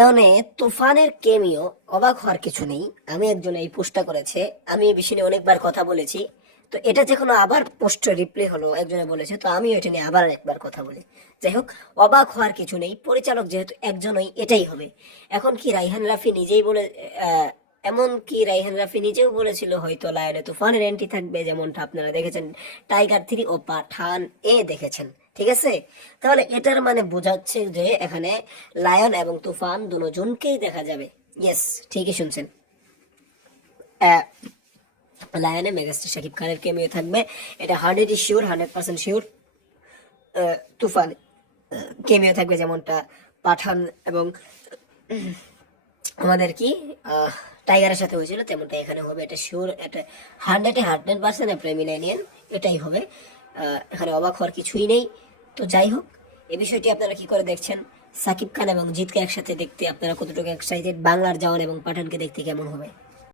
কারণে তুফানের কেমিও অবাক হওয়ার কিছু নেই। আমি একজন এই পোস্টটা করেছে। আমি এই বিষয়ে অনেকবার কথা বলেছি। তো এটা যখন আবার পোস্ট রিপ্লে হলো, একজনে বলেছে, তো আমিও এটা নিয়ে আবার একবার কথা বলি। যাই হোক, অবাক হওয়ার কিছু নেই। পরিচালক যেহেতু একজনই, এটাই হবে। এখন কি রাইহান রাফি নিজেই বলে এমন কি রাইহান রাফি নিজেও বলেছিল, হয়তো লায়নে তুফানের এন্ট্রি থাকবে, যেমনটা আপনারা দেখেছেন। টাইগার থ্রি ও পাঠান এ দেখেছেন। ঠিক আছে? তাহলে এটার মানে বোঝাচ্ছে যে এখানে লায়ন এবং তুফান দুজনকেই দেখা যাবে। ইয়েস ঠিকই শুনছেন। লায়নে মেগাস্টার শাকিব খানের কেমিও থাকবে। এটা hundred sure hundred percent sure Toofan cameo থাকবে যেমনটা পাঠান এবং আমাদের কি টাইগারের সাথে হয়েছিল, তেমনটা এখানে হবে। এটা শিওর এটা হান্ড্রেডে হান্ড্রেড পার্সেন্ট মিলাই এটাই হবে। এখানে অবাক হওয়ার কিছুই নেই। তো যাই হোক, এ বিষয়টি আপনারা কি করে দেখছেন? সাকিব খান এবং জিতকে একসাথে দেখতে আপনারা কতটুকু এক্সাইটেড বাংলার জওয়ান এবং পাঠানকে দেখতে কেমন হবে?